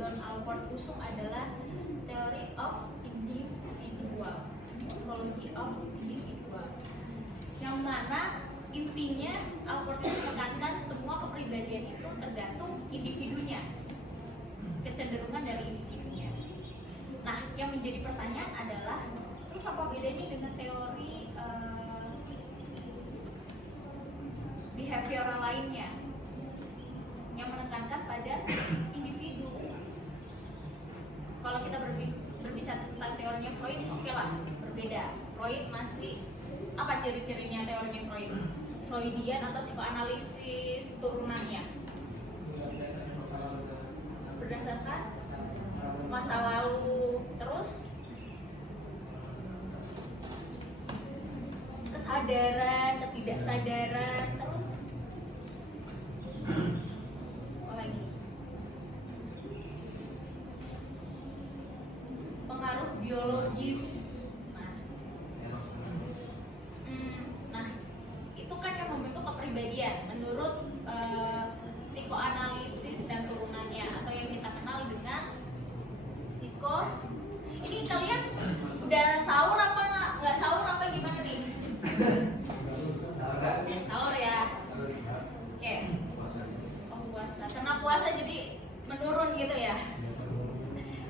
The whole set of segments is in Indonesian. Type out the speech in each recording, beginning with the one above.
Don Alport usung adalah Theory of Individual, Psychology of Individual, yang mana intinya Alport menekankan semua kepribadian itu tergantung individunya, kecenderungan dari individunya. Nah, yang menjadi pertanyaan adalah terus apa bedanya dengan teori behavioral lainnya yang menekankan pada individu? Kalau kita berbicara tentang teorinya Freud, oke lah, berbeda. Freud masih apa ciri-cirinya teorinya Freud? Freudian atau psikoanalisis turunannya? Berdasarkan masa lalu, terus kesadaran, ketidaksadaran, terus apa lagi? Pengaruh biologis. Nah, itu kan yang membentuk kepribadian menurut psikoanalisis dan turunannya, atau yang kita kenal dengan ini kalian udah sahur apa nggak sahur apa gimana nih? Sahur ya. Oke. Oh, puasa. Karena puasa jadi menurun gitu ya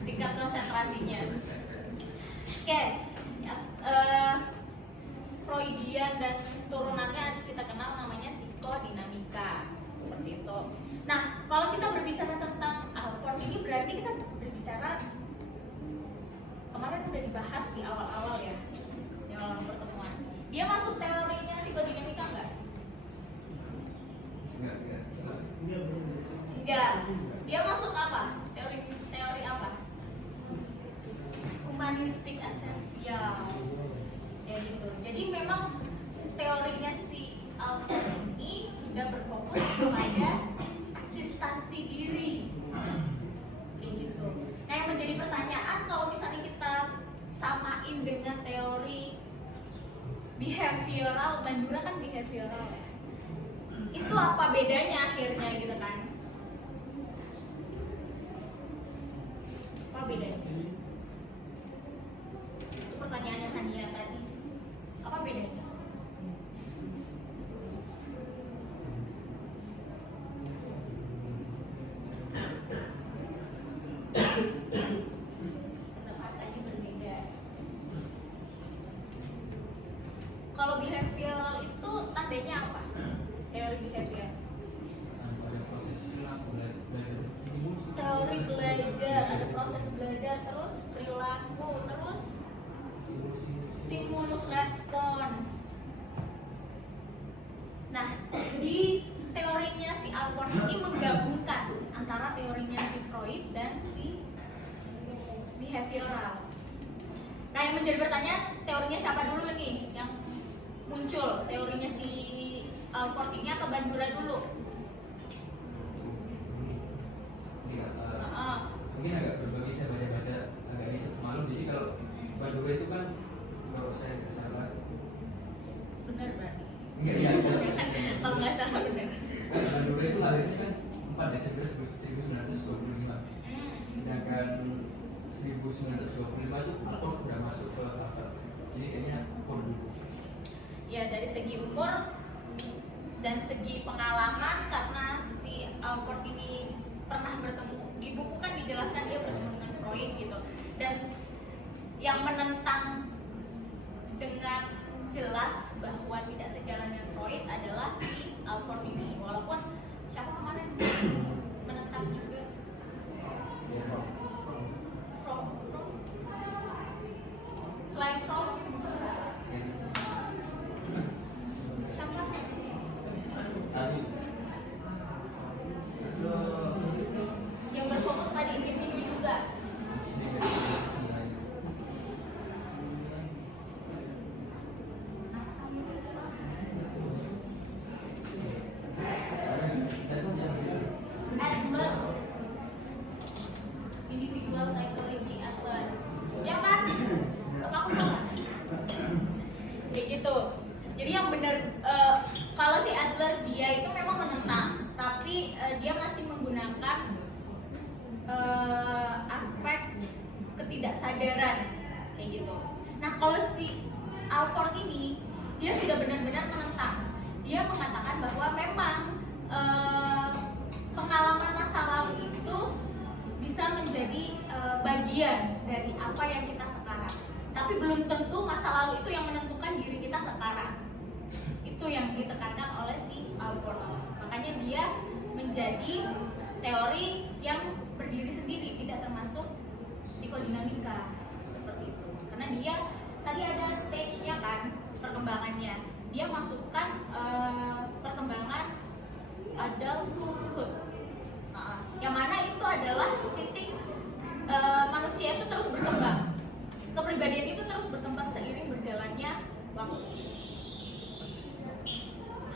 tingkat konsentrasinya. Oke. Freudian dan turunannya kita kenal namanya psikodinamika, seperti itu. Nah, kalau kita berbicara tentang Alport ini berarti kita berbicara, kemarin udah dibahas di awal-awal ya, di awal pertemuan. Dia masuk teorinya psikodinamika enggak? Enggak. Dia masuk apa? Teori apa? Humanistik esensial. Ya gitu. Jadi memang teorinya si Alport ini sudah berfokus kepada eksistensi diri. Kayak gitu. Nah, yang menjadi pertanyaan kalau misalnya kita samain dengan teori behavioral, Bandura kan behavioral ya. Itu apa bedanya akhirnya gitu kan? Apa bedanya? Itu pertanyaannya Tania tadi. Apa bedanya? Pendekatannya berbeda. Kalau behavioral itu tandanya apa? Teori behavior. Teori belajar, ada proses belajar, terus perilaku, terus stimulus respon. Nah, di teorinya si Alport ini menggabungkan antara teorinya si Freud dan si behavioral. Nah, yang menjadi pertanyaan, teorinya siapa dulu nih yang muncul? Teorinya si Alport ini atau Bandura dulu? Mungkin agak berbagi, saya baca-baca agak riset semalam. Jadi kalau Bandura itu kan, kalau saya nggak salah, Benar berarti? enggak, iya, Kalau nggak salah benar. Bandura itu lahirnya kan 4 Desember 1925. Sedangkan 1925 itu Alport udah masuk ke Harvard. Jadi kayaknya Alport dulu. Ya, dari segi umur dan segi pengalaman, karena si Alport ini pernah bertemu, di buku kan dijelaskan dia bertemu dengan Freud gitu, dan yang menentang dengan jelas bahwa tidak sejalan dengan Freud adalah si Alport ini, walaupun siapa kemarin menentang juga? From selain from siapa? Yang berfokus pada individu juga. Adler, individual psychology Adler, ya kan? Apa aku salah? Kayak gitu. Jadi yang benar, kalau si Adler dia itu memang menentang, tapi dia masih menggunakan ketidaksadaran kayak gitu. Nah kalau si Alport ini dia sudah benar-benar menentang. Dia mengatakan bahwa memang pengalaman masa lalu itu bisa menjadi bagian dari apa yang kita sekarang. Tapi belum tentu masa lalu itu yang menentukan diri kita sekarang. Itu yang ditekankan oleh si Alport. Makanya dia menjadi teori yang berdiri sendiri, tidak termasuk psikodinamika seperti itu. Karena dia tadi ada stage-nya kan, perkembangannya. Dia masukkan perkembangan adulthood. Yang mana itu adalah titik manusia itu terus berkembang. Kepribadian itu terus berkembang seiring berjalannya waktu.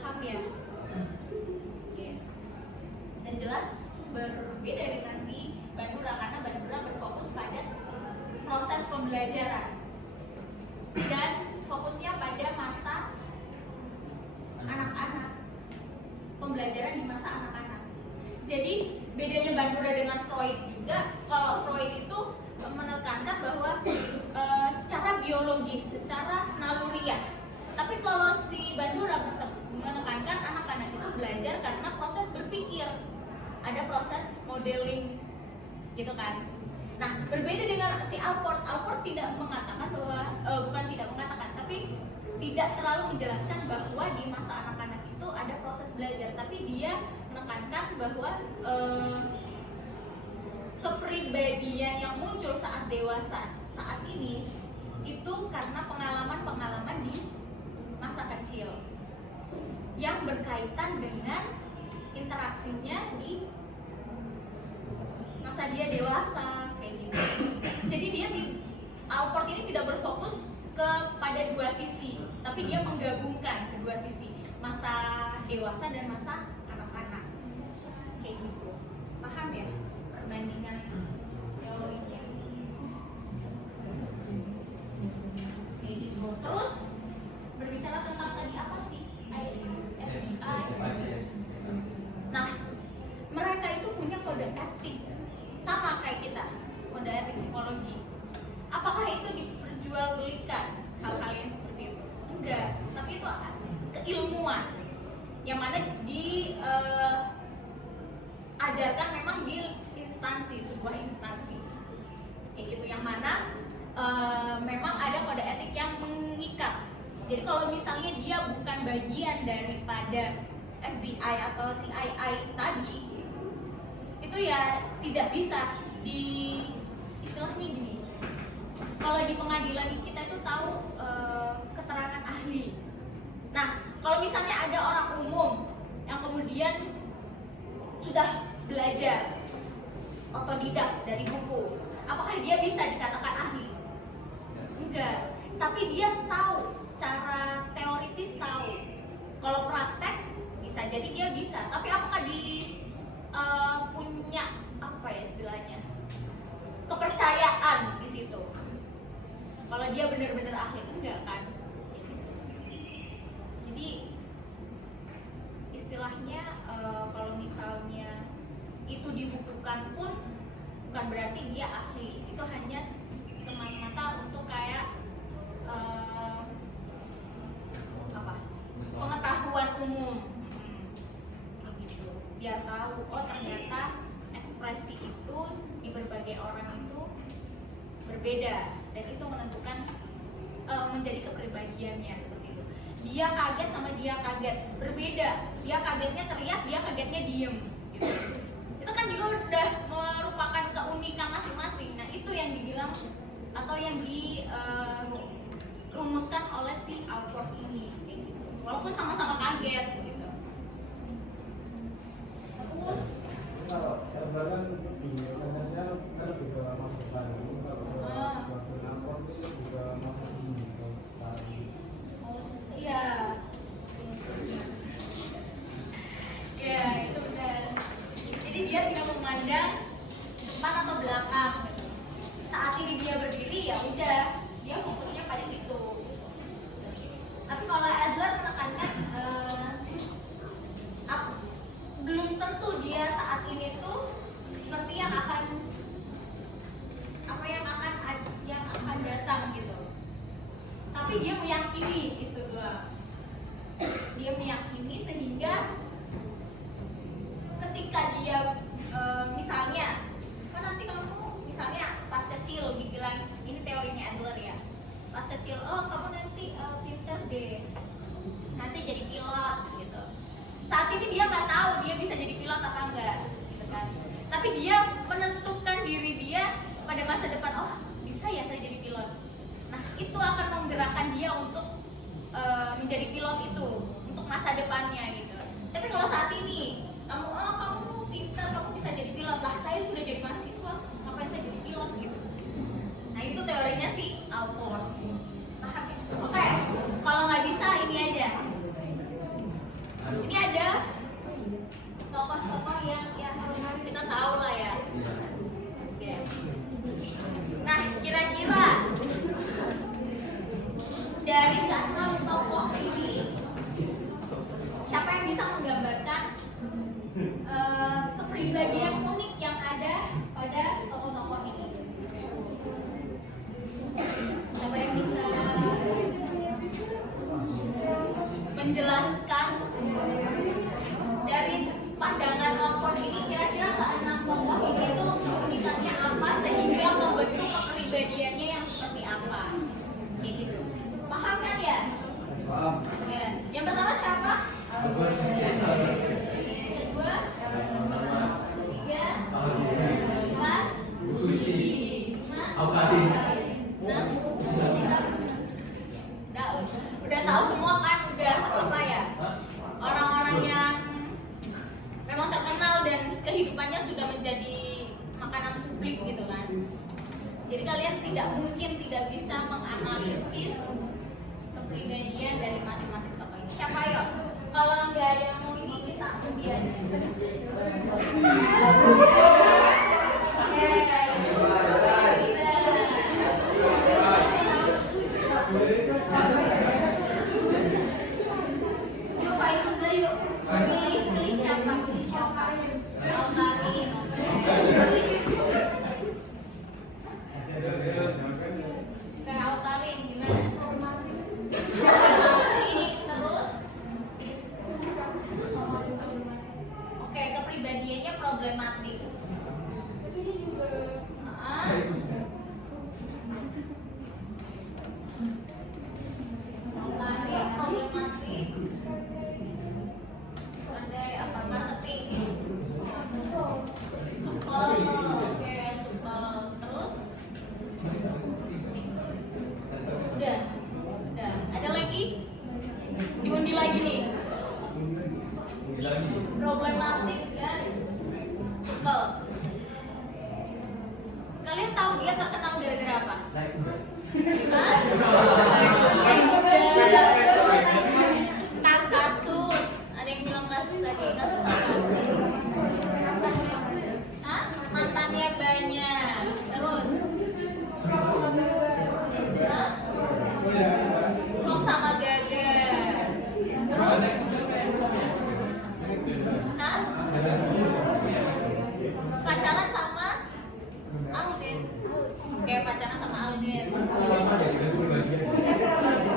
Paham ya? Oke. Dan jelas berbeda dengan si Bandura karena Bandura berfokus pada proses pembelajaran dan fokusnya pada masa anak-anak, pembelajaran di masa anak-anak. Jadi bedanya Bandura dengan Freud juga, kalau Freud itu menekankan bahwa secara biologis, secara naluriah. Tapi kalau si Bandura menekankan anak-anak itu belajar karena proses berpikir, ada proses modeling, gitu kan. Nah, berbeda dengan si Alport. Alport tidak mengatakan bahwa, bukan tidak mengatakan, tapi tidak terlalu menjelaskan bahwa di masa anak-anak itu ada proses belajar, tapi dia menekankan bahwa kepribadian yang muncul saat dewasa saat ini itu karena pengalaman-pengalaman di masa kecil yang berkaitan dengan interaksinya di masa dia dewasa kayak gitu. Jadi dia Alport ini tidak berfokus kepada dua sisi, tapi dia menggabungkan kedua sisi, masa dewasa dan masa anak-anak kayak gitu. Paham ya perbandingan teorinya kayak gitu. Terus berbicara tentang tadi apa sih FBI. Nah, mereka itu punya kode etik sama kayak kita, kode etik psikologi. Apakah itu diperjualbelikan hal-hal yang seperti itu? Enggak, tapi itu keilmuan yang mana diajarkan memang di instansi, sebuah instansi kayak gitu, yang mana memang ada kode etik yang mengikat. Jadi kalau misalnya dia bukan bagian daripada FBI atau CIA tadi, itu ya tidak bisa di istilahnya gini. Kalau di pengadilan kita itu tahu keterangan ahli. Nah, kalau misalnya ada orang umum yang kemudian sudah belajar otodidak dari buku, apakah dia bisa dikatakan ahli? Enggak. Tapi dia tahu secara teoritis tahu. Kalau praktek bisa jadi dia bisa. Tapi apakah punya apa ya istilahnya? Kepercayaan di situ. Kalau dia benar-benar ahli, enggak kan? Jadi istilahnya kalau misalnya itu dibukukan pun bukan berarti dia ahli. Itu hanya semata-mata untuk kayak pengetahuan umum, gitu. Biar tahu, oh ternyata ekspresi itu di berbagai orang itu berbeda dan itu menentukan menjadi kepribadiannya seperti itu. Dia kaget sama dia kaget berbeda. Dia kagetnya teriak, dia kagetnya diem. Gitu. Itu kan juga udah merupakan keunikan masing-masing. Nah itu yang dibilang atau yang dirumuskan oleh si Alport ini. Gitu. Walaupun sama-sama kaget. Gitu. Terus kalau kan di organisasinya kan juga masuk lagi kalau waktu lapor ini juga masuk ini iya ya itu benar. Jadi dia tidak memandang depan atau belakang. Saat ini dia berdiri ya udah dia fokusnya pada itu. Tapi kalau Adler menekankan belum tentu dia saat ini tuh seperti yang akan sehingga ketika dia misalnya kan nanti kamu misalnya pas kecil dibilang, ini teorinya Adler ya, pas kecil oh kamu nanti pinter deh, nanti jadi pilot gitu. Saat ini dia nggak tahu dia bisa jadi pilot apa enggak gitu kan, tapi dia menentukan diri dia pada masa depan, oh bisa ya saya jadi pilot. Nah itu akan menggerakkan dia untuk menjadi pilot itu untuk masa depannya gitu. Tapi kalau saat ini kamu pintar, kamu bisa jadi pilot, lah saya sudah jadi mahasiswa, ngapain saya jadi pilot gitu. Nah itu teorinya si Alport. Paham ya? Oke, kalau nggak bisa ini aja. Ini ada tokoh-tokoh yang ya kita tahu lah ya. Oke. Nah kira-kira dari keenam tokoh ini siapa yang bisa menggambarkan kepribadian unik yang ada pada tokoh-tokoh ini? Siapa yang bisa menjelaskan dari pandangan Alport ini kira-kira keenam tokoh ini tuh keunikannya apa sehingga membentuk kepribadiannya yang seperti apa? Kayak gitu. Paham kan ya? Paham. Ya. Yang pertama siapa? Yang kedua, tiga, empat, lima, enam, udah tahu semua kan? Udah apa ya? Orang-orang yang memang terkenal dan kehidupannya sudah menjadi makanan publik gitu kan. Jadi kalian tidak mungkin tidak bisa menganalisis kepribadian dari masing-masing tokoh ini. Siapa yuk? Kalau nggak ada yang mau ini, kita undi aja. Yuk Pak Iruza yuk. Pilih siapa? Karin. Kayak Alkarin gimana? Terus oke, kepribadiannya problematik. Alkarin problematik. Pandai apa marketing? Supel. Oke, supel. Terus udah. Ada lagi? Diundi lagi nih. Problematik dan supel. Kalian tahu dia terkenal gara-gara apa? Hah? Terus kasus. Ada yang bilang kasus tadi. Kasus apa? Hah? Mantannya banyak. Terus? Hah? Vlog sama Gaga. Terus? Hah? Pacaran sama Alden. Oke, pacaran sama Alden.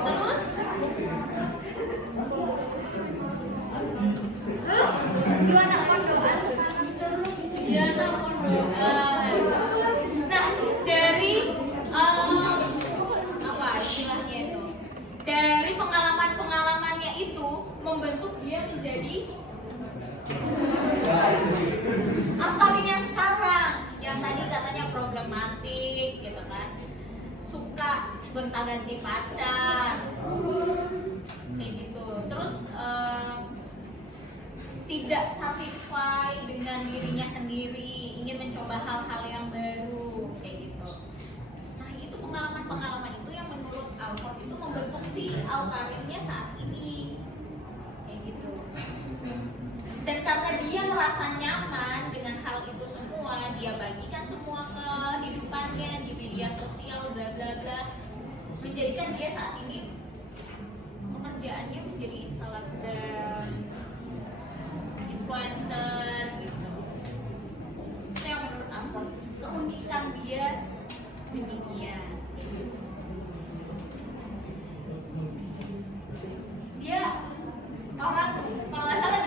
Terus? Gimana pondokan? Terus Diana pondokan. Nah, dari apa istilahnya itu? Dari pengalaman-pengalamannya itu membentuk dia menjadi Alkarinnya sekarang. Yang tadi katanya problematik gitu kan, suka gonta-ganti pacar kayak gitu. Terus tidak satisfy dengan dirinya sendiri, ingin mencoba hal-hal yang baru kayak gitu. Nah itu pengalaman-pengalaman itu yang menurut Alport itu membentuk si Alkarinnya saat ini kayak gitu. Dan karena dia merasa nyaman dengan hal itu semua, dia bagikan semua kehidupannya di media sosial, bla bla bla, menjadikan dia saat ini pekerjaannya menjadi selebgram, influencer gitu. Itu yang menurut Alport keunikan dia demikian. Dia orang kalau nggak salah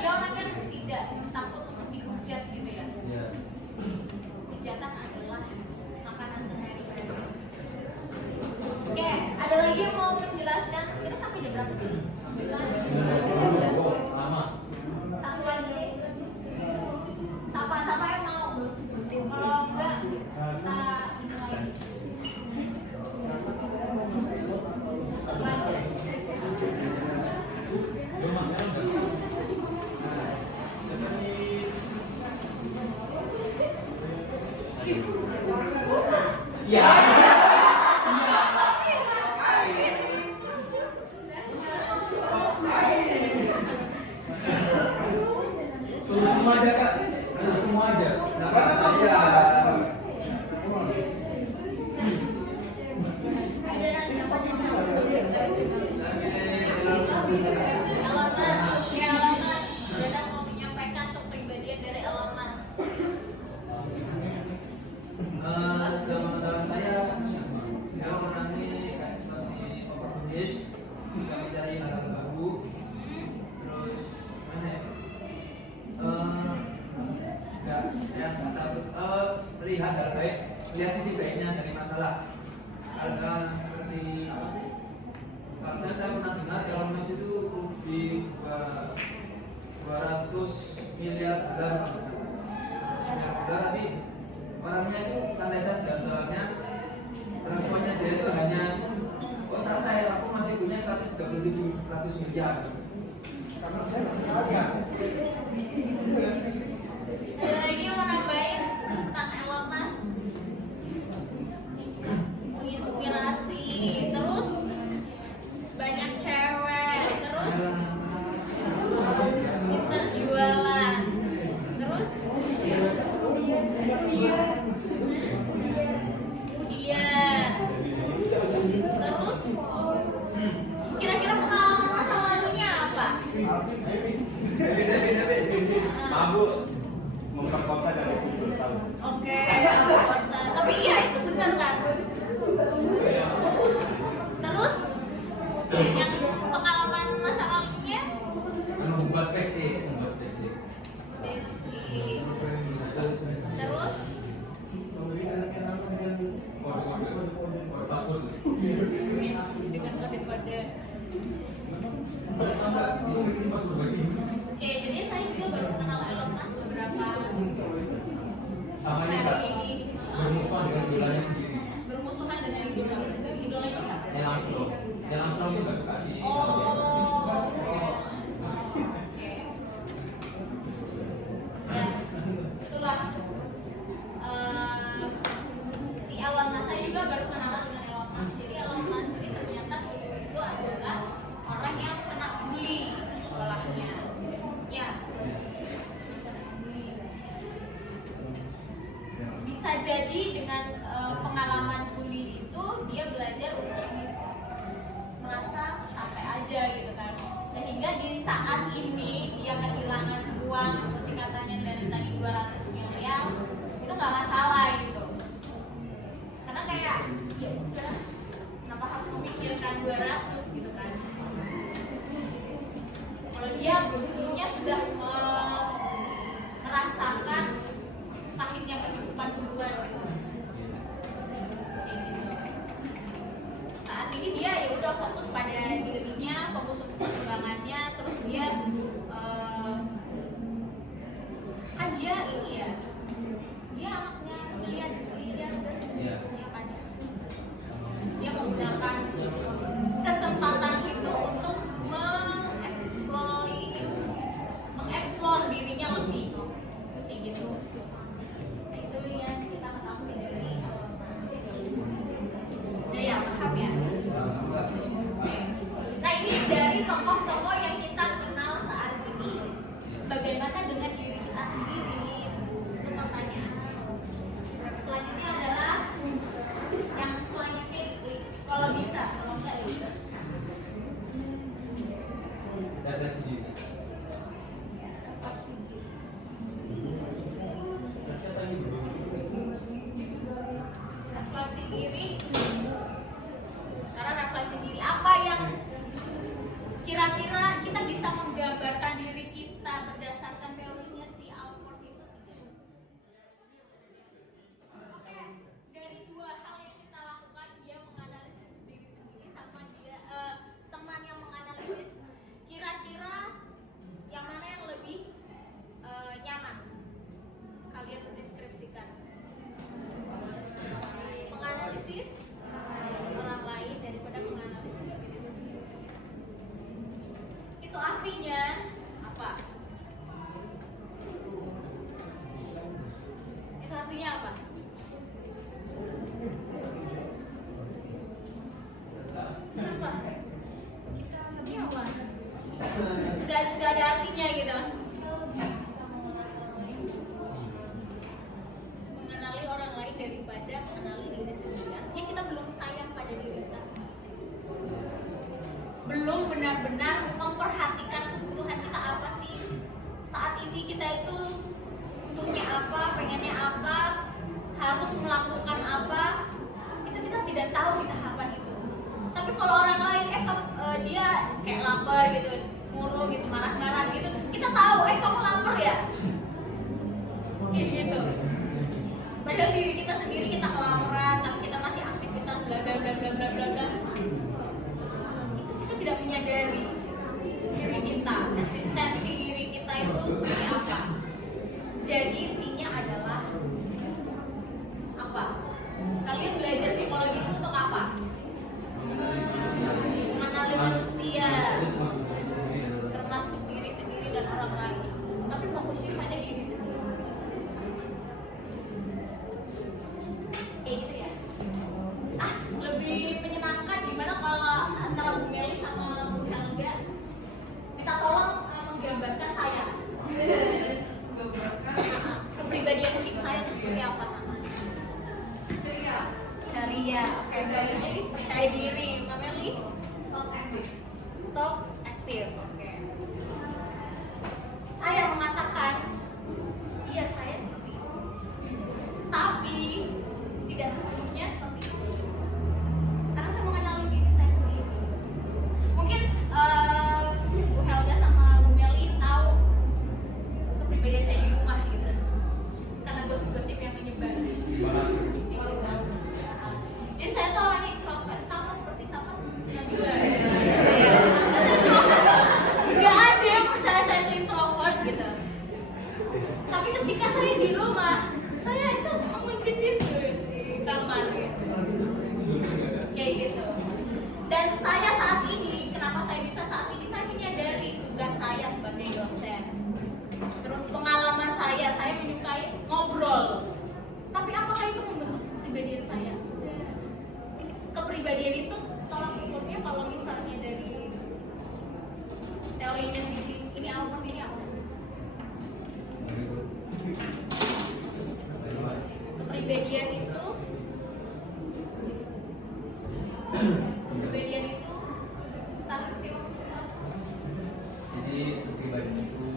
Ya. Suruh semua aja kak, suruh semua aja. Nama saya Elon Musk, ya Elon Musk. Dadang mau menyampaikan untuk kepribadian dari Elon Musk. Sepengetahuan saya dia mengenai kayak seperti oportunis, juga mencari hal baru, terus mana ya? Nggak tahu, melihat hal baik, melihat sisi baiknya dari masalah. Ada seperti apa sih? Kalau saya pernah dengar Elon Musk itu rugi 200 miliar dolar, 200 miliar dolar, tapi orangnya itu santai saja, soalnya responnya dia itu hanya oh santai, aku masih punya 137 miliar. Ada lagi yang mau nambahin tentang Elon Musk? Menginspirasi, terus banyak cewek, terus pintar jualan, terus kemudian terus kira-kira pengalaman masa lalunya apa? Mabuk memperkosa dari 17 tahun. Oke, puasa. Tapi iya itu benar kan? Terus yang pengalaman masa lalunya Membuat Facebook, Rizky. Terus kode password. dengan kode-kode. Password bagi. Oke, jadi saya juga baru mengenal Elon Musk beberapa Sama ini kak, hari ini. bermusuhan dengan idolanya sendiri. Bermusuhan dengan idolanya sendiri. Idolanya siapa? Yang Armstrong juga suka sih. Oh. Ya, itulah si Elon Musk. Saya juga baru kenalan dengan Elon Musk. Jadi Elon Musk ini ternyata dulu itu adalah orang yang kena bully di sekolahnya. Ya, bisa jadi dengan pengalaman bully itu dia belajar untuk merasa sampai aja gitu kan, sehingga di saat ini dia kehilangan uang seperti katanya dari tadi 200 miliar itu nggak masalah gitu, karena kayak ya udah kenapa harus memikirkan 200 gitu kan, kalau dia sebelumnya sudah merasakan pahitnya kehidupan duluan gitu. Saat ini dia ya udah fokus pada dirinya, fokus untuk perkembangannya, terus dia kan dia ini ya, dia anaknya William Iya. kan? Dia menggunakan kesempatan itu untuk mengeksplor dirinya lebih kayak gitu. Itu yang kita ketahui dari Elon Musk. Udah ya, paham ya? Nah ini dari tokoh-tokoh yang kita kenal saat ini, bagaimana dengan diri kita sendiri? Itu pertanyaan. Selanjutnya adalah yang selanjutnya kalau bisa, kalau enggak ya udah. Dada sendiri. Siapa yang Refleksi diri. Sekarang refleksi diri apa yang kira-kira kita bisa menggambarkan diri kita berdasarkan teorinya si Alford itu tidak? Oke, dari dua hal yang kita lakukan, dia menganalisis diri sendiri sama dia teman yang menganalisis, kira-kira nggak ada artinya gitu. Mengenali orang lain daripada mengenali diri sendiri. Artinya kita belum sayang pada diri kita sendiri. Belum benar-benar memperhatikan kebutuhan kita apa sih. Saat ini kita itu butuhnya apa, pengennya apa, harus melakukan apa, itu kita tidak tahu di tahapan itu. Tapi kalau orang lain dia kayak lapar gitu, murung gitu, marah-marah gitu, kita tahu kamu lapar ya, kayak gitu. Padahal diri kita sendiri kita kelaparan, tapi kita masih aktivitas bla bla bla bla bla bla bla. Itu kita tidak menyadari diri kita, eksistensi diri kita itu seperti apa. Jadi intinya adalah apa? Kalian belajar psikologi itu untuk apa? Mengenali manusia, termasuk diri sendiri dan orang lain. Tapi fokusnya pada diri sendiri. Kayak gitu ya. Lebih menyenangkan gimana kalau antara Bu Meli sama Bu Helga kita tolong menggambarkan saya. Kepribadian unik saya itu seperti apa? Ceria, oke, jadi percaya diri, Mbak Meli. Talk aktif, oke. Saya mengatakan, iya saya seperti itu, tapi tidak sepenuhnya seperti itu. Karena saya mengenali diri saya sendiri. Mungkin Bu Helga sama Bu Meli tahu kepribadian saya di rumah gitu, karena gosip-gosip yang menyebar. Jadi saya tuh orangnya introvert, sama seperti sama Nabila. Gak ada yang percaya saya itu introvert gitu. Tapi ketika saya di rumah, saya itu mengunci pintu di kamar gitu. Kayak gitu. Dan saya saat ini, kenapa saya bisa saat ini? Saya menyadari tugas saya sebagai dosen. Terus pengalaman saya menyukai ngobrol. Tapi apakah itu membentuk kepribadian saya? Kepribadian itu tolak ukurnya kalau misalnya dari teorinya sisi ini Albert ini apa? Kepribadian itu tarik teorinya siapa? Jadi kepribadian itu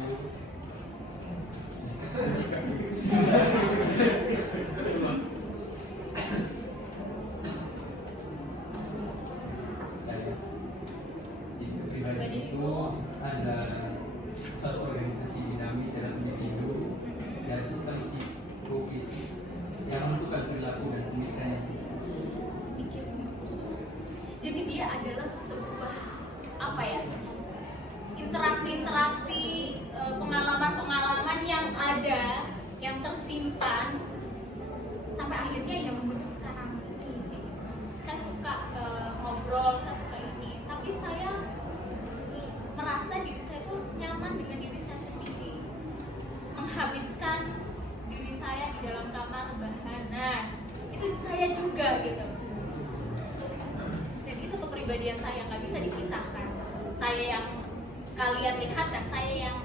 kepribadian itu ada suatu organisasi dinamis dalam individu dan sistem psikofisik yang menentukan perilaku dan pemikiran yang khusus. Jadi dia adalah sebuah apa ya? Interaksi-interaksi, pengalaman-pengalaman yang ada, yang tersimpan sampai akhirnya yang membentuk sekarang ini. Saya suka ngobrol, saya suka ini, tapi saya merasa diri saya itu nyaman dengan diri saya sendiri, menghabiskan diri saya di dalam kamar rebahan. Nah, itu saya juga gitu. Dan itu kepribadian saya, nggak bisa dipisahkan. Saya yang kalian lihat dan saya yang